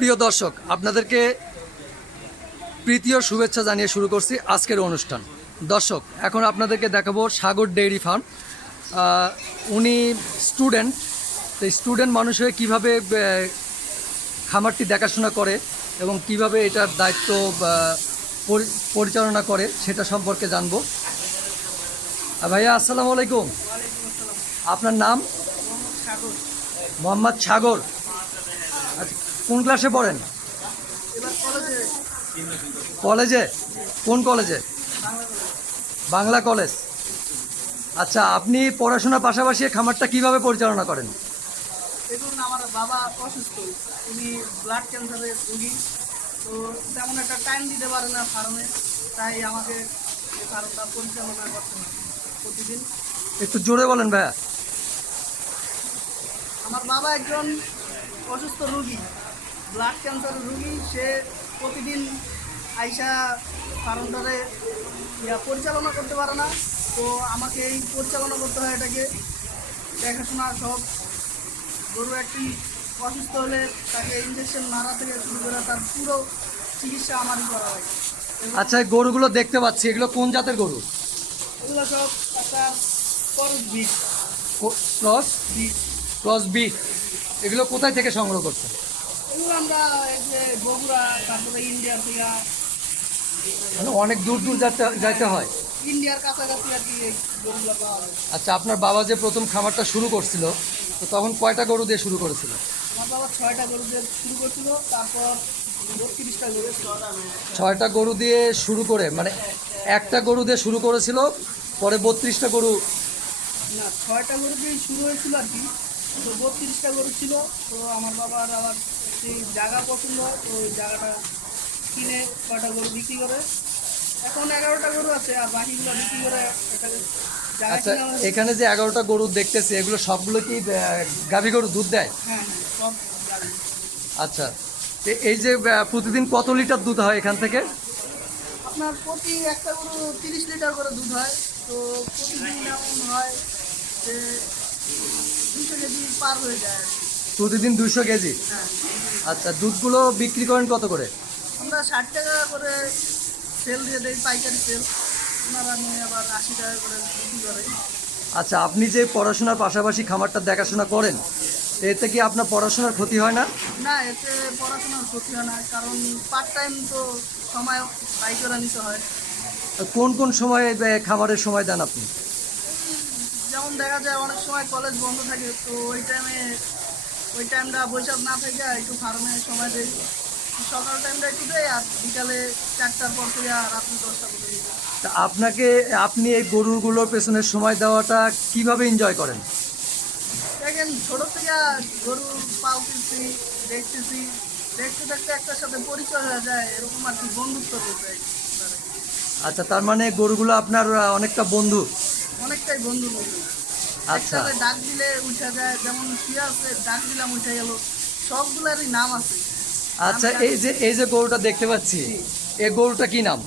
প্রিয় দর্শক আপনাদেরকে প্রীতীয় শুভেচ্ছা জানিয়ে শুরু করছি আজকের অনুষ্ঠান। দর্শক এখন আপনাদেরকে দেখাবো সাগর ডেইরি ফার্ম। উনি স্টুডেন্ট তো স্টুডেন্ট মানুষ হয়ে কীভাবে খামারটি দেখাশোনা করে এবং কীভাবে এটার দায়িত্ব পরি- পরিচালনা করে সেটা সম্পর্কে জানব। ভাইয়া আসসালামু আলাইকুম। আপনার নাম? মোহাম্মদ সাগর। কোন ক্লাসে পড়েন? কলেজে? কোন কলেজে? বাংলা কলেজ। আচ্ছা আপনি পড়াশোনার পাশাপাশি খামারটা কীভাবে পরিচালনা করেন? দেখুন আমার বাবা অসুস্থ। উনি ব্লাড ক্যান্সারের রুগী। তো তেমন একটা টাইম দিতে পারে না ফার্মে। তাই আমাকে ফার্মটা পরিচালনা করতে হয় প্রতিদিন। একটু জোরে বলেন ভাইয়া। আমার বাবা একজন অসুস্থ রুগী। ব্লাড ক্যান্সারের রুগী সে প্রতিদিন আইসা ফার্মটারে ইয়া পরিচালনা করতে পারে না। তো আমাকে এই পরিচালনা করতে হয় এটাকে। দেখাশোনা সব। গরু একটি অসুস্থ হলে তাকে ইঞ্জেকশন মারা থেকে শুরু করে তার পুরো চিকিৎসা আমারই করা হয়। আচ্ছা এই গরুগুলো দেখতে পাচ্ছি। এগুলো কোন জাতের গরু? এগুলো সব একটা ক্রস বীজ ক্রস বিট এগুলো কোথায় থেকে সংগ্রহ করছেন? এগুলো আমরা বগুড়া তারপরে ইন্ডিয়া থেকে মানে অনেক দূর দূর যেতে যাইতে হয়। ইন্ডিয়ার কাছাকাছি আর কি গরুগুলো পাওয়া যায়। আচ্ছা আপনার বাবা যে প্রথম খামারটা শুরু করছিল তো তখন কয়টা গরু দিয়ে শুরু করেছিল? আমার বাবা ছয়টা গরু দিয়ে শুরু করছিল তারপর বত্রিশটা গরু ছয়টা গরু দিয়ে শুরু করে মানে একটা গরু দিয়ে শুরু করেছিল পরে বত্রিশটা গরু না ছয়টা গরু দিয়ে শুরু হয়েছিল আর কি। তো বত্রিশটা গরু ছিল তো আমার বাবার আবার সেই জায়গা পছন্দ হয় তো ওই জায়গাটা কিনে কটা গরু বিক্রি করে। এখন এগারোটা গরু আছে আর বাকিগুলো বিক্রি করে জায়গা আচ্ছা এখানে যে এগারোটা গরু দেখতেছি এগুলো সবগুলো কি গাভী গরু দুধ দেয়? হ্যাঁ হ্যাঁ সব আচ্ছা এই যে প্রতিদিন কত লিটার দুধ হয় এখান থেকে? আপনার প্রতি একটা গরু তিরিশ লিটার করে দুধ হয় তো প্রতিদিন এমন হয় যে দুশো কেজি পার হয়ে যায়। প্রতিদিন দুশো কেজি? আচ্ছা দুধগুলো বিক্রি করেন কত করে? আমরা ষাট টাকা করে সেল দিয়ে দেই পাইকারি সেল। ওনারা নিয়ে আবার আশি টাকা করে বিক্রি করে। আচ্ছা আপনি যে পড়াশোনার পাশাপাশি খামারটা দেখাশোনা করেন এতে কি আপনার পড়াশোনার ক্ষতি হয় না? না এতে পড়াশোনার ক্ষতি হয় না কারণ পার্ট টাইম তো সময় বাই করে নিতে হয়। কোন কোন সময়ে খামারের সময় দেন আপনি? দেখা যায় অনেক সময় কলেজ বন্ধ থাকে তো ওই টাইমে ওই টাইমটা বৈশাখ না থেকে একটু ফার্মে সময় দেই সকাল টাইমটা একটু দেয় আর বিকালে চারটার পর থেকে আর রাত্রি দশটা পর্যন্ত তা আপনাকে আপনি এই গরুগুলোর পেছনে সময় দেওয়াটা কীভাবে এনজয় করেন? দেখেন ছোট থেকে গরু পালতেছি দেখতেছি দেখতে দেখতে একটার সাথে পরিচয় হয়ে যায় এরকম আর কি বন্ধুত্ব করতে আচ্ছা তার মানে গরুগুলো আপনার অনেকটা বন্ধু? অনেকটাই বন্ধু বন্ধু। আচ্ছা। ডাক দিলে উঠে যায় যেমন আছে ডাক দিলাম উঠে গেল। সবগুলারই নাম আছে। আচ্ছা এই যে এই যে গরুটা দেখতে পাচ্ছি এই গরুটা কি নাম?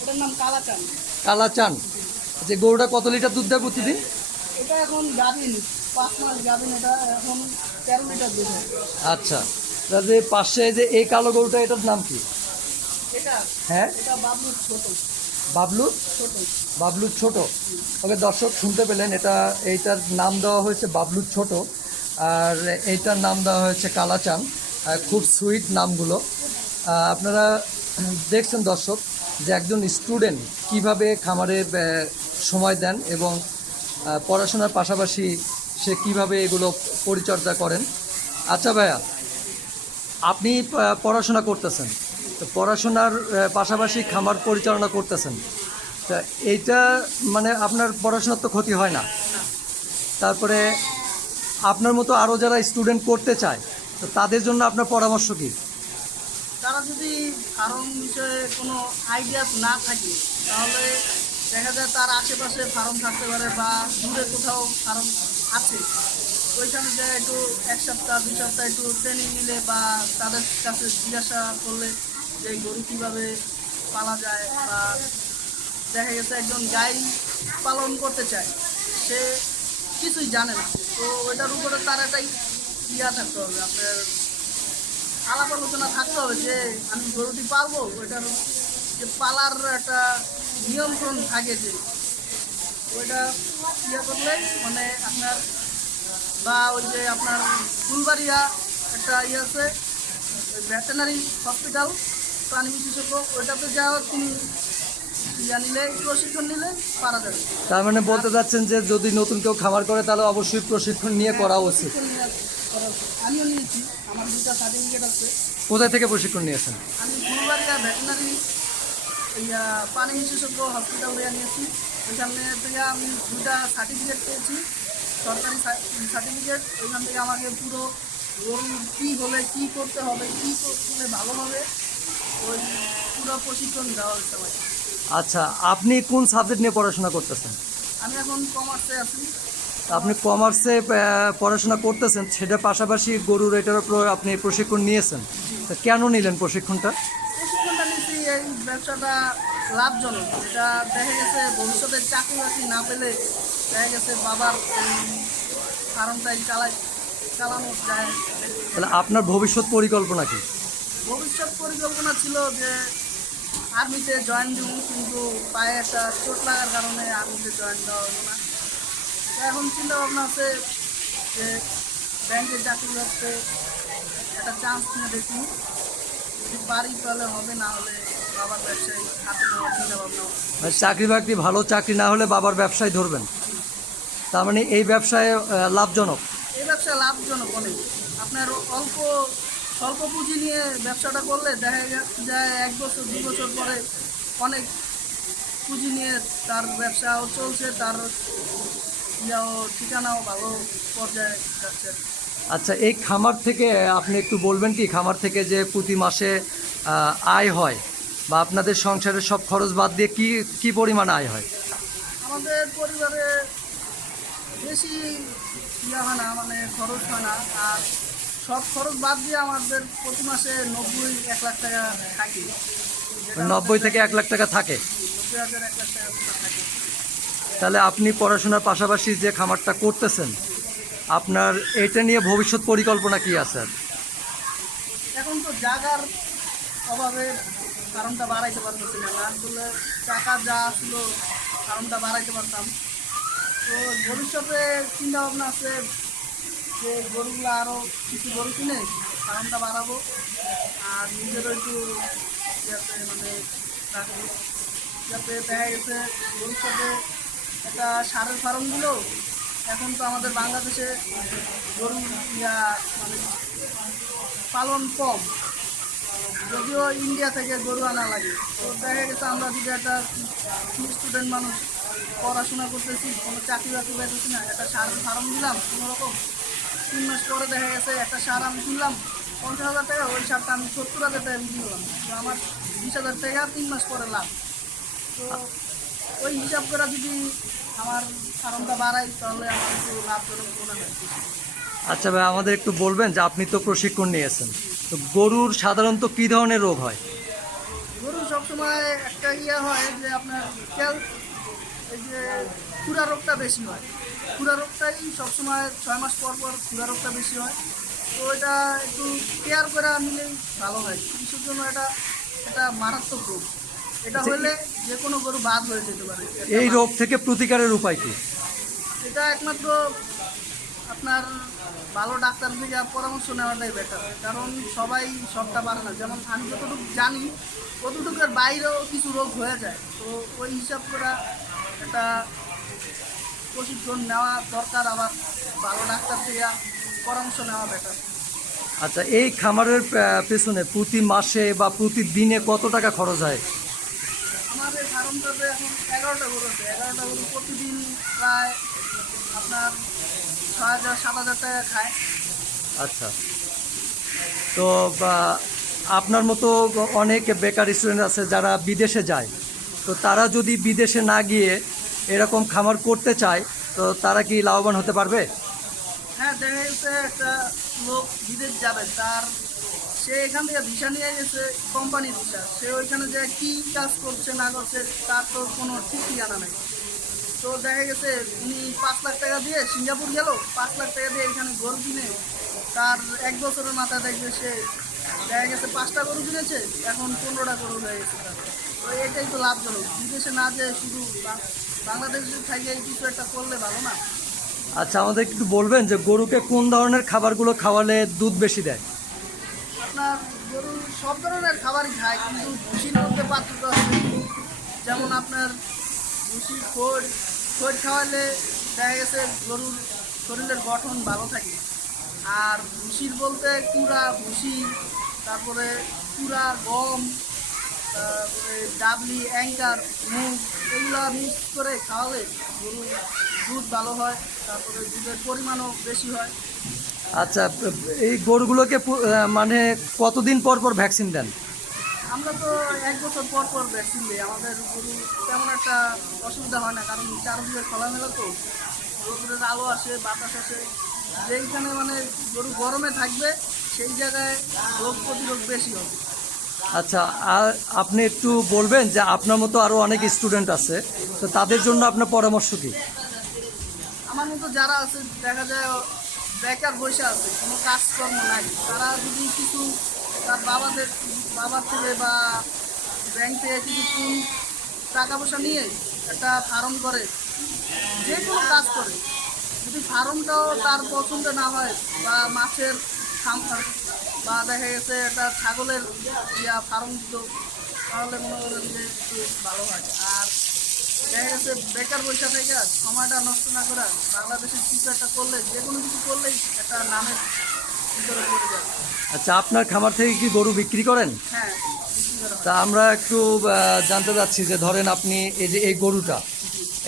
ওটার নাম কালাচান কালাচান যে গরুটা কত লিটার দুধ দেয় প্রতিদিন? এটা এখন গাভিন পাঁচ মাস গাভিন এটা এখন তেরো লিটার দুধ আচ্ছা তাহলে পাশে যে এই কালো গরুটা এটার নাম কি? এটা হ্যাঁ? এটা বাবলুর ছোট। বাবলু? ছোট বাবলুর ছোট। ওকে দর্শক শুনতে পেলেন, এটা, এইটার নাম দেওয়া হয়েছে বাবলুর ছোট, আর এইটার নাম দেওয়া হয়েছে কালাচান খুব সুইট নামগুলো। আপনারা দেখছেন দর্শক যে একজন স্টুডেন্ট কীভাবে খামারে সময় দেন এবং পড়াশোনার পাশাপাশি সে কীভাবে এগুলো পরিচর্যা করেন। আচ্ছা ভাইয়া, আপনি পড়াশোনা করতেছেন। তো পড়াশোনার পাশাপাশি খামার পরিচালনা করতেছেন। তা এইটা মানে আপনার পড়াশোনার তো ক্ষতি হয় না। তারপরে আপনার মতো আরও যারা স্টুডেন্ট করতে চায়, তো তাদের জন্য আপনার পরামর্শ কী? তারা যদি ফার্ম বিষয়ে কোনো আইডিয়া না থাকে, তাহলে দেখা যায় তার আশেপাশে ফার্ম থাকতে পারে বা দূরে কোথাও ফার্ম আছে। ওইখানে যে একটু এক সপ্তাহ, দুই সপ্তাহ একটু ট্রেনিং নিলে বা তাদের কাছে জিজ্ঞাসা করলে যে গরু কীভাবে পালা যায় বা দেখা গেছে একজন গাই পালন করতে চায়, সে কিছুই জানে না। তো ওইটার উপরে তার একটা ইয়া থাকতে হবে, আপনার আলাপ আলোচনা থাকতে হবে যে আমি গরুটি পালবো, ওইটার যে পালার একটা নিয়ন্ত্রণ থাকে যে, ওইটা ইয়ে করলে মানে আপনার বা ওই যে আপনার ফুলবাড়িয়া একটা ইয়ে আছে ভেটেনারি হসপিটাল প্রাণী বিশেষজ্ঞ ওইটাতে যাওয়া যাবে। তার মানে বলতে চাচ্ছেন যে যদি নতুন কেউ খামার করে তাহলে অবশ্যই প্রশিক্ষণ নিয়ে করা উচিত। কোথায় থেকে প্রশিক্ষণ নিয়েছেন? বিশেষজ্ঞ হসপিটাল নিয়েছি। ওইখানে থেকে আমি দুটা সার্টিফিকেট পেয়েছি সরকারি সার্টিফিকেট ওইখান থেকে আমাকে পুরো কী হলে কী করতে হবে কী করলে ভালো হবে ওই পুরো প্রশিক্ষণ দেওয়া হচ্ছে আমাকে। আচ্ছা আপনি কোন সাবজেক্ট নিয়ে পড়াশোনা করতেছেন? আমি এখন কমার্সে আছি। আপনি কমার্সে পড়াশোনা করতেছেন সেটার পাশাপাশি গরুর এটার উপর আপনি প্রশিক্ষণ নিয়েছেন। তা কেন নিলেন প্রশিক্ষণটা? প্রশিক্ষণটা নিচ্ছি এই ব্যবসাটা লাভজনক। এটা দেখা গেছে ভবিষ্যতে চাকরি বাকরি না পেলে দেখা গেছে বাবার ফার্মটাই চালাই চালানো যায়। তাহলে আপনার ভবিষ্যৎ পরিকল্পনা কি? ভবিষ্যৎ পরিকল্পনা ছিল যে আর্মিতে জয়েন দিব কিন্তু পায়ে একটা চোট লাগার কারণে আর্মিতে জয়েন দেওয়া হলো না। এখন চিন্তা ভাবনা আছে যে ব্যাংকে চাকরি করতে একটা চান্স নিয়ে দেখি। যদি পারি তাহলে হবে না হলে বাবার ব্যবসায়ী হাতে নেওয়ার চিন্তা ভাবনা মানে চাকরি বাকরি ভালো চাকরি না হলে বাবার ব্যবসায় ধরবেন। তার মানে এই ব্যবসায় লাভজনক? এই ব্যবসা লাভজনক অনেক। আপনার অল্প স্বল্প পুঁজি নিয়ে ব্যবসাটা করলে দেখা যায় এক বছর দু বছর পরে অনেক পুঁজি নিয়ে তার ব্যবসাও চলছে তার ইয়াও ঠিকানাও ভালো পর্যায়ে যাচ্ছে। আচ্ছা এই খামার থেকে আপনি একটু বলবেন কি খামার থেকে যে প্রতি মাসে আয় হয় বা আপনাদের সংসারের সব খরচ বাদ দিয়ে কি কি পরিমাণ আয় হয়? আমাদের পরিবারে বেশি ইয়া হয় না মানে খরচ হয় না। আর সব খরচ বাদ দিয়ে আমাদের প্রতি মাসে নব্বই এক লাখ টাকা থাকে। নব্বই থেকে এক লাখ টাকা থাকে। তাহলে আপনি পড়াশোনার পাশাপাশি যে খামারটা করতেছেন আপনার এটা নিয়ে ভবিষ্যৎ পরিকল্পনা কি আছে? আর? এখন তো জাগার অভাবে কারণটা বাড়াইতে পারতেছি না। করলে টাকা যা আসলো কারণটা বাড়াইতে পারতাম। তো ভবিষ্যতে চিন্তা ভাবনা আছে যে গরুগুলো আরও কিছু গরু কিনে কারণটা বাড়াবো। আর নিজেরও একটু যাতে মানে রাখব যাতে দেখা গেছে ভবিষ্যতে একটা সারের ফার্মগুলো এখন তো আমাদের বাংলাদেশে গরু ইয়া মানে পালন কম। যদিও ইন্ডিয়া থেকে গরু আনা লাগে। তো দেখা গেছে আমরা যদি একটা স্টুডেন্ট মানুষ পড়াশোনা করতেছি, কোনো চাকরি বাকরি পাইতেছি না, একটা সারের ফার্ম দিলাম কোনো রকম তিন মাস পরে দেখা গেছে একটা সার আমি কিনলাম পঞ্চাশ হাজার টাকা ওই সারটা আমি সত্তর হাজার টাকা বিক্রি করলাম। তো আমার বিশ হাজার টাকা তিন মাস পরে লাভ। তো ওই হিসাব করে যদি আমার ফার্মটা বাড়াই তাহলে আমার একটু লাভজনক মনে হয়। আচ্ছা ভাই আমাদের একটু বলবেন যে আপনি তো প্রশিক্ষণ নিয়েছেন। তো গরুর সাধারণত কী ধরনের রোগ হয়? গরু সবসময় একটা ইয়ে হয় যে আপনার এই যে খুরা রোগটা বেশি হয়। খুরা রোগটাই সবসময় ছয় মাস পর পর খুরা রোগটা বেশি হয়। তো এটা একটু কেয়ার করে নিলেই ভালো হয়। কৃষির জন্য এটা এটা মারাত্মক রোগ। এটা আচ্ছা, হলে যে কোনো গরু বাদ হয়ে যেতে পারে। এই রোগ থেকে প্রতিকারের উপায় কি? এটা একমাত্র আপনার ভালো ডাক্তার থেকে পরামর্শ নেওয়াটাই বেটার কারণ সবাই সবটা পারে না। যেমন আমি যতটুকু জানি ততটুকুর বাইরেও কিছু রোগ হয়ে যায়। তো ওই হিসাব করা একটা প্রশিক্ষণ নেওয়া দরকার আবার ভালো ডাক্তার থেকে পরামর্শ নেওয়া বেটার আচ্ছা এই খামারের পেছনে প্রতি মাসে বা প্রতিদিনে কত টাকা খরচ হয়? আমাদের ফার্মটাতে এখন এগারোটা গরু আছে। এগারোটা গরু প্রতিদিন প্রায় আপনার ছয় হাজার সাত হাজার টাকা খায়। আচ্ছা। তো আপনার মতো অনেক বেকার স্টুডেন্ট আছে যারা বিদেশে যায়। তো তারা যদি বিদেশে না গিয়ে এরকম খামার করতে চায় তো তারা কি লাভবান হতে পারবে? হ্যাঁ দেখা গেছে একটা লোক বিদেশ যাবে তার সে এখান থেকে ভিসা নিয়ে গেছে কোম্পানির ভিসা সে ওইখানে যে কি কাজ করছে না করছে তার তো কোনো ঠিক ঠিকানা নেই। তো দেখা গেছে উনি পাঁচ লাখ টাকা দিয়ে সিঙ্গাপুর গেল পাঁচ লাখ টাকা দিয়ে এখানে গরু কিনে তার এক বছরের মাথায় দেখবে সে দেখা গেছে পাঁচটা গরু কিনেছে এখন পনেরোটা গরু হয়ে গেছে তার। তো এটাই তো লাভজনক বিদেশে না যে শুধু বাংলাদেশে থেকে কিছু একটা করলে ভালো না। আচ্ছা আমাদের একটু বলবেন যে গরুকে কোন ধরনের খাবারগুলো খাওয়ালে দুধ বেশি দেয়? আপনার গরু সব ধরনের খাবারই খায় কিন্তু ভুসির মধ্যে পার্থক্য আছে। যেমন আপনার ভুসি খোল খোল খাওয়ালে দেখা গেছে গরুর শরীরের গঠন ভালো থাকে। আর ভুসির বলতে কুড়া, ভুসি, তারপরে কুড়া, গম, তারপরে ডাবলি অ্যাঙ্কার মুগ, এগুলো মিক্স করে খাওয়ালে গরুর দুধ ভালো হয়, তারপরে দুধের পরিমাণও বেশি হয়। আচ্ছা এই গরুগুলোকে মানে কতদিন পর পর ভ্যাকসিন দেন? আমরা তো এক বছর পর পর ভ্যাকসিন দিই আমাদের গরু তেমন একটা অসুবিধা হয় না কারণ চারদিকে খোলামেলা তো। রোদের আলো আসে বাতাস আসে। যেইখানে মানে গরু গরমে থাকবে সেই জায়গায় রোগ প্রতিরোধ বেশি হবে। আচ্ছা আর আপনি একটু বলবেন যে আপনার মতো আরও অনেক স্টুডেন্ট আছে তো তাদের জন্য আপনার পরামর্শ কী? আমার মতো যারা আছে দেখা যায় বেকার বসে আছে কোনো কাজকর্ম নাই। তারা যদি কিছু তার বাবাদের বাবার থেকে বা ব্যাংক থেকে কিছু টাকা পয়সা নিয়ে একটা ফার্ম করে, যে কোনো কাজ করে। যদি ফার্মটাও তার পছন্দ না হয় বা মাছের বা দেখা গেছে একটা ছাগলের ইয়া ফার্ম দিত, তাহলে মনে করেন যে একটু ভালো হয়। আর দেখা গেছে বেকার পয়সা থেকে সময়টা নষ্ট না করা বাংলাদেশের কিছু একটা করলে, যে কোনো কিছু করলেই একটা নামের আচ্ছা আপনার খামার থেকে কি গরু বিক্রি করেন? হ্যাঁ। তা আমরা একটু জানতে চাচ্ছি যে ধরেন আপনি এই যে এই গরুটা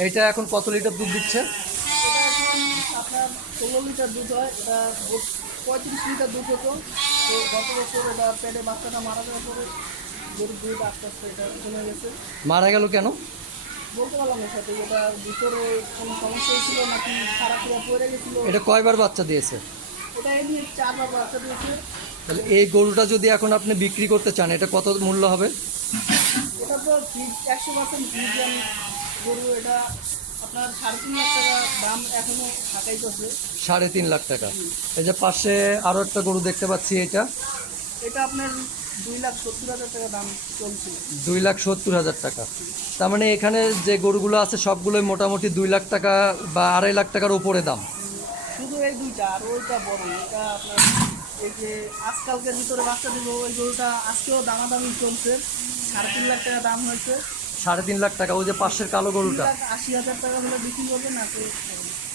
এইটা এখন কত লিটার দুধ দিচ্ছে? এটা এখন আপনার ষোলো লিটার দুধ হয় এটা পঁয়ত্রিশ লিটার দুধ হতো। তো গত বছর এটা পেটে বাচ্চাটা মারা যাওয়ার পরে গরুর দুধ আস্তে আস্তে এটা কমে গেছে। মারা গেল কেন? বলতে পারলাম না সাথে এটা ভিতরে কোনো সমস্যা হয়েছিল নাকি খারাপ করে পড়ে গেছিল? এটা কয়বার বাচ্চা দিয়েছে? তাহলে এই গরুটা যদি এখন আপনি বিক্রি করতে চান এটা কত মূল্য হবে? সাড়ে তিন লাখ টাকা এই যে পাশে আরও একটা গরু দেখতে পাচ্ছি এটা? এটা আপনার দুই লাখ সত্তর হাজার টাকা। তার মানে এখানে যে গরুগুলো আছে সবগুলোই মোটামুটি দুই লাখ টাকা বা আড়াই লাখ টাকার উপরে দাম। এই দুইটা আর ওইটা বড় এটা আপনার এই যে আজকালকের ভিতরে বাচ্চা দিব ওই গরুটা আজকেও দামাদামি চলছে সাড়ে তিন লাখ টাকা দাম হয়েছে। সাড়ে তিন লাখ টাকা ওই যে পাশের কালো গরুটা। আশি হাজার টাকা হলে বিক্রি করবেন না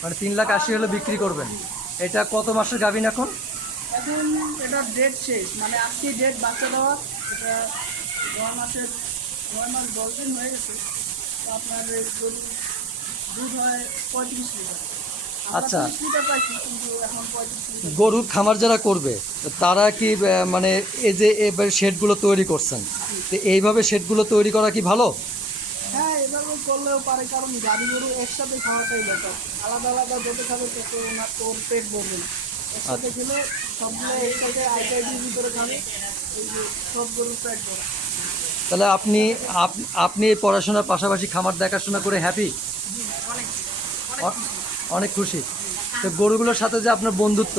মানে তিন লাখ আশি হলে বিক্রি করবেন। এটা কত মাসের গাভিন এখন? এখন এটা ডেট শেষ মানে আজকে ডেট বাচ্চা দেওয়া এটা নয় মাসের নয় মাস দশ দিন হয়ে গেছে। তো আপনার গরু দুধ হয় পঁয়ত্রিশ লিটার। আচ্ছা। 30 লিটার পাইছি কিন্তু এখন পঁয়ত্রিশ লিটার গরুর খামার যারা করবে তারা কি মানে এই যে এবার শেডগুলো তৈরি করছেন তো এইভাবে শেডগুলো তৈরি করা কি ভালো? হ্যাঁ এভাবে করলেও পারে কারণ গাড়ি গরু একসাথে খাওয়াটাই বেটার আলাদা আলাদা যত খাবে তত ওনার তোর পেট ভরবে। একসাথে খেলে সবগুলো একসাথে আইটাইটির ভিতরে খাবে এই যে সব গরুর পেট ভরা। তাহলে আপনি আপনি পড়াশোনার পাশাপাশি খামার দেখাশোনা করে হ্যাপি অনেক অনেক খুশি। তো গরুগুলোর সাথে যে আপনার বন্ধুত্ব,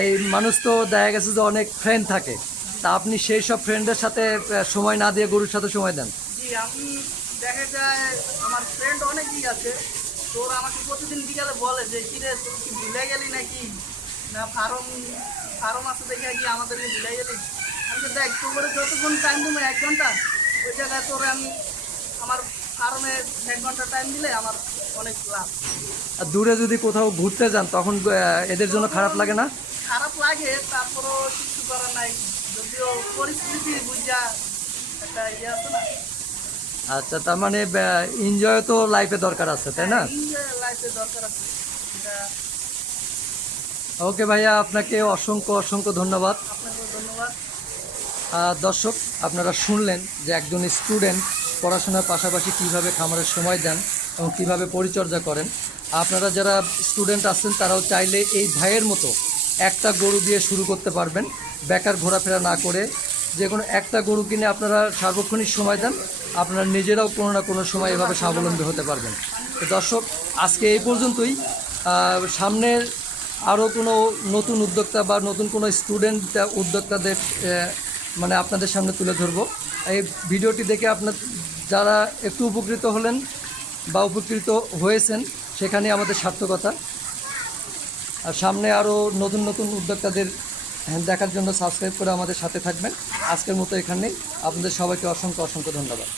এই মানুষ তো দেখা গেছে যে অনেক ফ্রেন্ড থাকে। তা আপনি সেই সব ফ্রেন্ডের সাথে সময় না দিয়ে গরুর সাথে সময় দেন? দেখা যায় আমার ফ্রেন্ড অনেকই আছে। আমাকে প্রতিদিন বিকালে বলে যে, কি গেলি নাকি? না, ফার্ম ফার্ম আছে দেখে কি গেলি? আমি তো দেখ টাইম এক ঘণ্টা, ওই তোরে আমি আমার ফার্মে এক ঘণ্টা টাইম দিলে আমার অনেক লাভ। আর দূরে যদি কোথাও ঘুরতে যান তখন এদের জন্য খারাপ লাগে না? খারাপ লাগে তারপরও কিছু করার নাই। যদিও পরিস্থিতি বুঝা একটা ইয়ে আছে না। আচ্ছা তার মানে এনজয় তো লাইফে দরকার আছে তাই না? লাইফে দরকার আছে। ওকে ভাইয়া আপনাকে অসংখ্য অসংখ্য ধন্যবাদ। ধন্যবাদ। দর্শক আপনারা শুনলেন যে একজন স্টুডেন্ট পড়াশোনার পাশাপাশি কীভাবে খামারের সময় দেন এবং কীভাবে পরিচর্যা করেন, আপনারা যারা স্টুডেন্ট আছেন তারাও চাইলে এই ভাইয়ের মতো একটা গরু দিয়ে শুরু করতে পারবেন, বেকার ঘোরাফেরা না করে যে কোনো একটা গরু কিনে আপনারা সার্বক্ষণিক সময় দেন, আপনারা নিজেরাও কোনো না কোনো সময় এভাবে স্বাবলম্বী হতে পারবেন। তো দর্শক, আজকে এই পর্যন্তই। সামনের আরও কোনো নতুন উদ্যোক্তা বা নতুন কোনো স্টুডেন্ট উদ্যোক্তাদের মানে আপনাদের সামনে তুলে ধরবো। এই ভিডিওটি দেখে আপনার যারা একটু উপকৃত হলেন বা উপকৃত হয়েছেন, সেখানে আমাদের সার্থকতা। আর সামনে আরও নতুন নতুন উদ্যোক্তাদের দেখার জন্য সাবস্ক্রাইব করে আমাদের সাথে থাকবেন। আজকের মতো এখানেই। আপনাদের সবাইকে অসংখ্য অসংখ্য ধন্যবাদ।